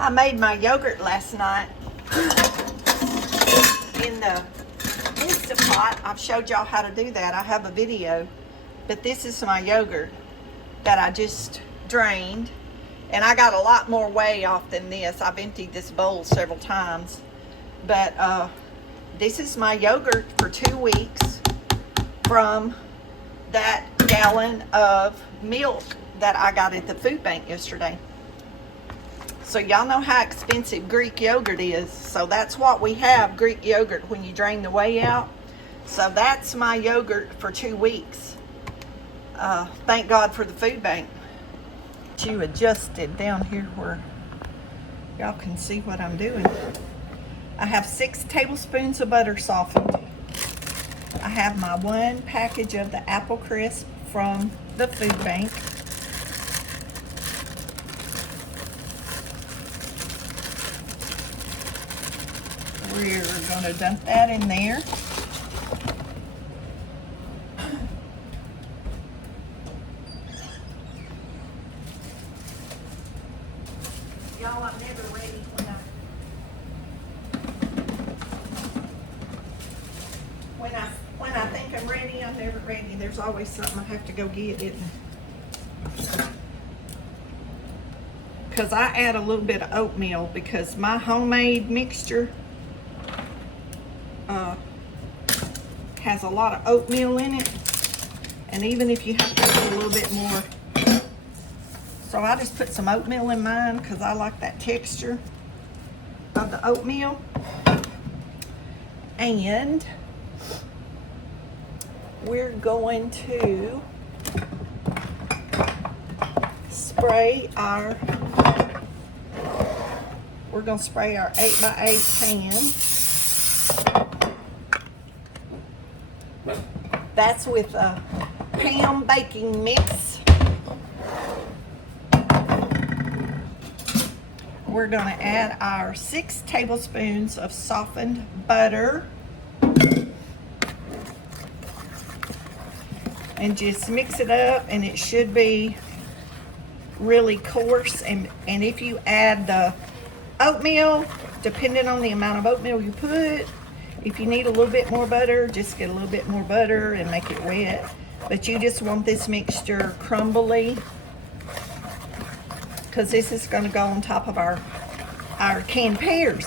I made my yogurt last night in the Instapot. I've showed y'all how to do that. I have a video. But this is my yogurt that I just drained. And I got a lot more whey off than this. I've emptied this bowl several times. But this is my yogurt for 2 weeks from that gallon of milk that I got at the food bank yesterday. So y'all know how expensive Greek yogurt is. So that's what we have, Greek yogurt, when you drain the whey out. So that's my yogurt for 2 weeks. Thank God for the food bank. You adjusted down here where y'all can see what I'm doing. I have 6 tablespoons of butter softened. I have my 1 package of the Apple Crisp from the food bank. We're going to dump that in there. Y'all, I'm never ready when I think I'm ready, I'm never ready. There's always something I have to go get it. Because I add a little bit of oatmeal because my homemade mixture has a lot of oatmeal in it, and even if you have to put a little bit more, so I just put some oatmeal in mine because I like that texture of the oatmeal. And we're going to spray our 8x8 pan. That's with a Pam baking mix. We're going to add our 6 tablespoons of softened butter. And just mix it up, and it should be really coarse. And if you add the oatmeal, depending on the amount of oatmeal you put, if you need a little bit more butter, just get a little bit more butter and make it wet. But you just want this mixture crumbly, because this is going to go on top of our canned pears.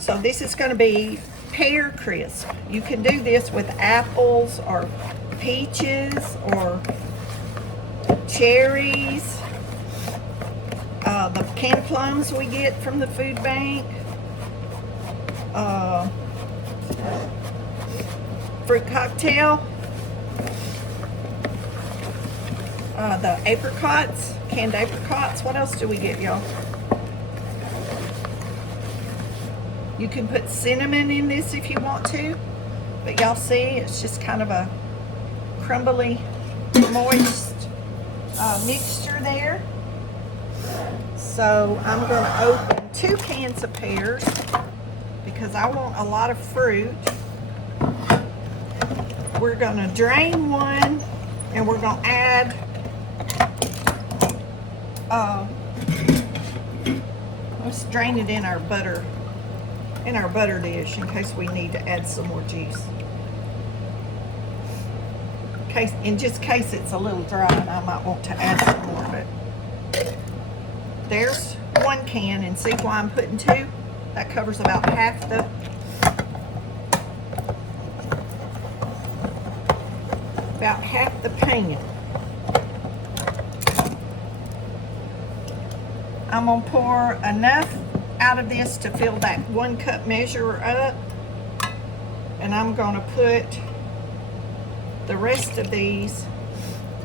So this is going to be Pear Crisp. You can do this with apples or peaches or cherries. The canned plums we get from the food bank. Fruit cocktail. The apricots, canned apricots. What else do we get, y'all? You can put cinnamon in this if you want to, but y'all see it's just kind of a crumbly, moist mixture there. So I'm going to open 2 cans of pears because I want a lot of fruit. We're going to drain one, and we're going to add let's drain it in our butter dish in case we need to add some more juice. In just case it's a little dry and I might want to add some more, but there's 1 can, and see why I'm putting 2? That covers about half the pan. I'm gonna pour enough out of this to fill that 1 cup measure up, and I'm gonna put the rest of these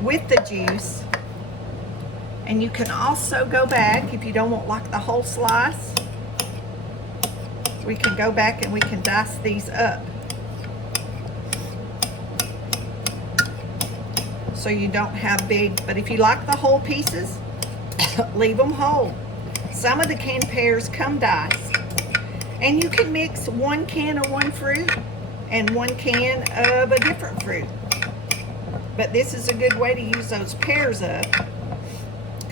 with the juice. And you can also go back if you don't want like the whole slice. We can go back and we can dice these up so you don't have big, but if you like the whole pieces, leave them whole. Some of the canned pears come diced, and you can mix 1 can of one fruit and 1 can of a different fruit. But this is a good way to use those pears up,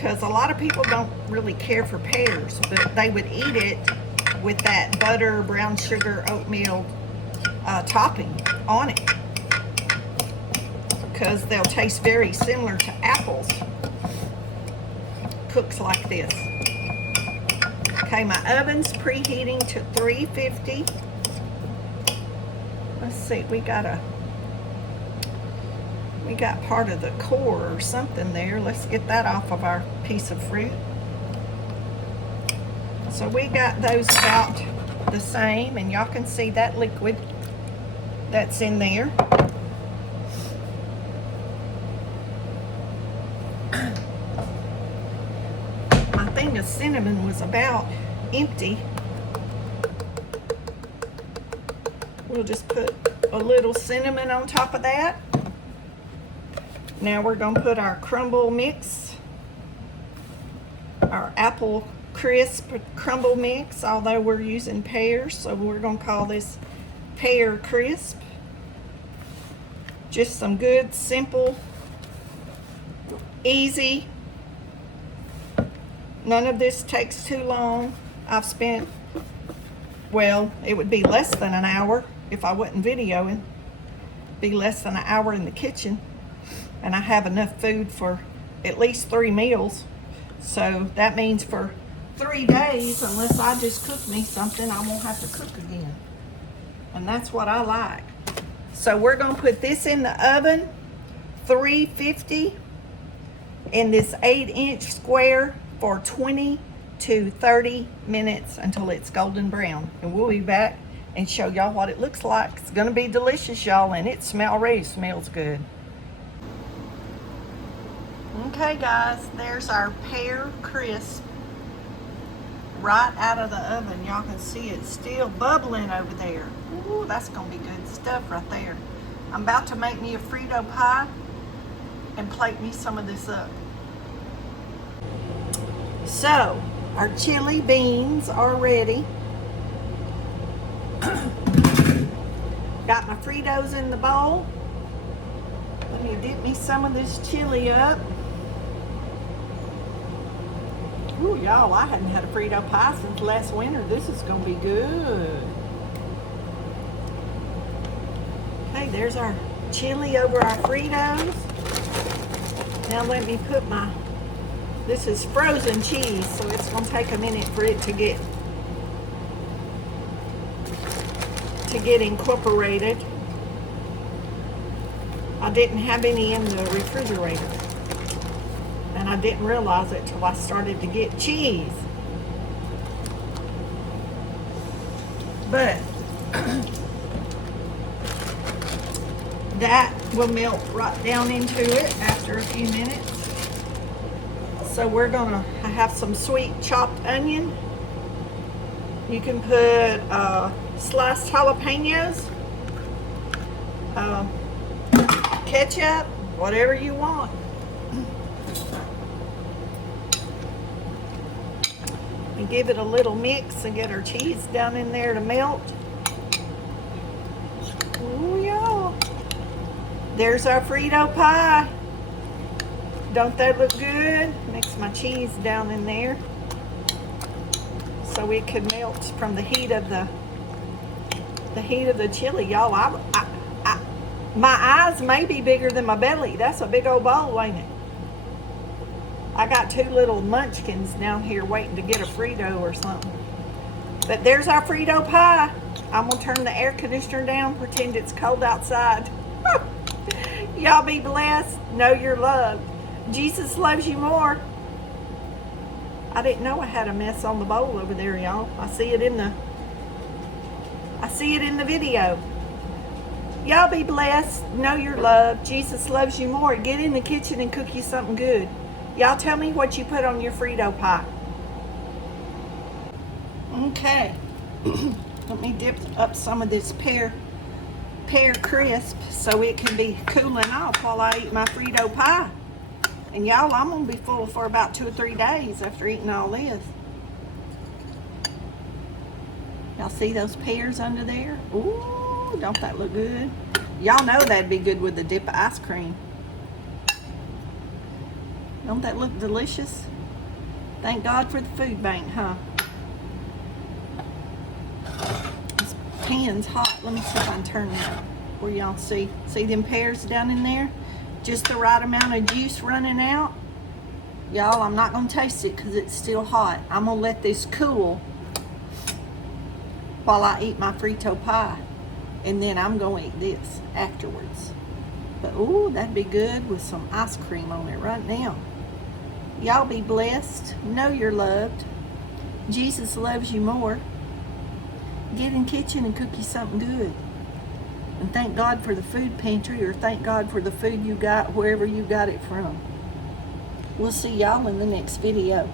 because a lot of people don't really care for pears, but they would eat it with that butter, brown sugar, oatmeal topping on it, because they'll taste very similar to apples. Cooks like this. Okay, my oven's preheating to 350. Let's see, we got part of the core or something there. Let's get that off of our piece of fruit. So we got those about the same, and y'all can see that liquid that's in there. My thing of cinnamon was about empty. We'll just put a little cinnamon on top of that. Now we're going to put our crumble mix, our apple crisp crumble mix, although we're using pears, so we're going to call this Pear Crisp. Just some good, simple, easy. None of this takes too long. I've spent, well, it would be less than an hour if I wasn't videoing. Be less than an hour in the kitchen. And I have enough food for at least 3 meals. So that means for 3 days, unless I just cook me something, I won't have to cook again. And that's what I like. So we're gonna put this in the oven, 350, in this 8-inch square for 20 to 30 minutes until it's golden brown. And we'll be back and show y'all what it looks like. It's gonna be delicious, y'all, and it already smells good. Okay guys, there's our Pear Crisp right out of the oven. Y'all can see it still bubbling over there. Ooh, that's gonna be good stuff right there. I'm about to make me a Frito pie and plate me some of this up. So, our chili beans are ready. Got my Fritos in the bowl. Let me dip me some of this chili up. Ooh, y'all, I hadn't had a Frito pie since last winter. This is gonna be good. Okay, there's our chili over our Fritos. Now let me put this is frozen cheese, so it's gonna take a minute for it to get incorporated. I didn't have any in the refrigerator, and I didn't realize it till I started to get cheese. But that will melt right down into it after a few minutes. So we're gonna have some sweet chopped onion. You can put sliced jalapenos, ketchup, whatever you want. And give it a little mix and get our cheese down in there to melt. Ooh, y'all. There's our Frito pie. Don't that look good? Mix my cheese down in there so it could melt from the heat of the chili, y'all. My eyes may be bigger than my belly. That's a big old bowl, ain't it? I got 2 little munchkins down here waiting to get a Frito or something. But there's our Frito pie. I'm gonna turn the air conditioner down, pretend it's cold outside. Y'all be blessed. Know you're loved. Jesus loves you more. I didn't know I had a mess on the bowl over there, y'all. I see it in the video. Y'all be blessed. Know you're loved. Jesus loves you more. Get in the kitchen and cook you something good. Y'all tell me what you put on your Frito pie. Okay. Let me dip up some of this Pear Crisp so it can be cooling off while I eat my Frito pie. And y'all, I'm gonna be full for about 2 or 3 days after eating all this. Y'all see those pears under there? Ooh, don't that look good? Y'all know that'd be good with the dip of ice cream. Don't that look delicious? Thank God for the food bank, huh? This pan's hot. Let me see if I can turn it where y'all see. See them pears down in there? Just the right amount of juice running out. Y'all, I'm not going to taste it because it's still hot. I'm going to let this cool while I eat my Frito pie. And then I'm going to eat this afterwards. But, ooh, that'd be good with some ice cream on it right now. Y'all be blessed. Know you're loved. Jesus loves you more. Get in the kitchen and cook you something good. And thank God for the food pantry, or thank God for the food you got wherever you got it from. We'll see y'all in the next video.